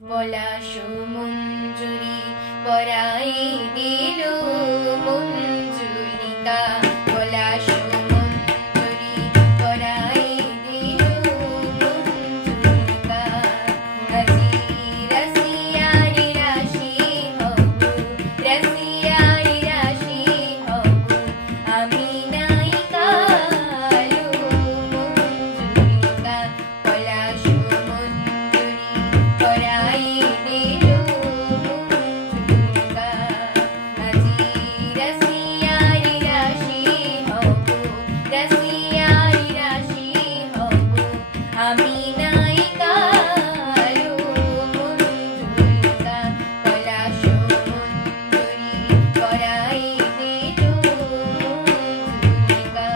পলাশ মঞ্জুরি পরাই দিল মঞ্জুলিকা, পলাশ মঞ্জুরি পরাই দিল মঞ্জুলিকা। আজি রসিয়ারি রাশি হব, রসিয়ারি রাশি হব, আমি নায়িকা লো মঞ্জুলিকা, পলাশ মঞ্জুরি পরাই দিল মঞ্জুলিকা। আজি রসিয়ারি রাশি হব, রসিয়ারি রাশি হব, আমি নায়িকা লো মঞ্জুলিকা, পলাশ মঞ্জুরি পরাই দিল মঞ্জুলিকা।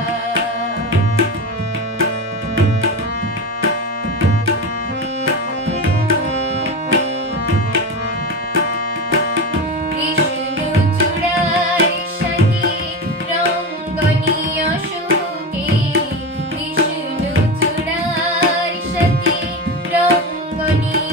কৃষ্ণচূড়ার সাথে রঙ্গনীয় সুখে, কৃষ্ণচূড়ার সাথে রঙ্গনীয়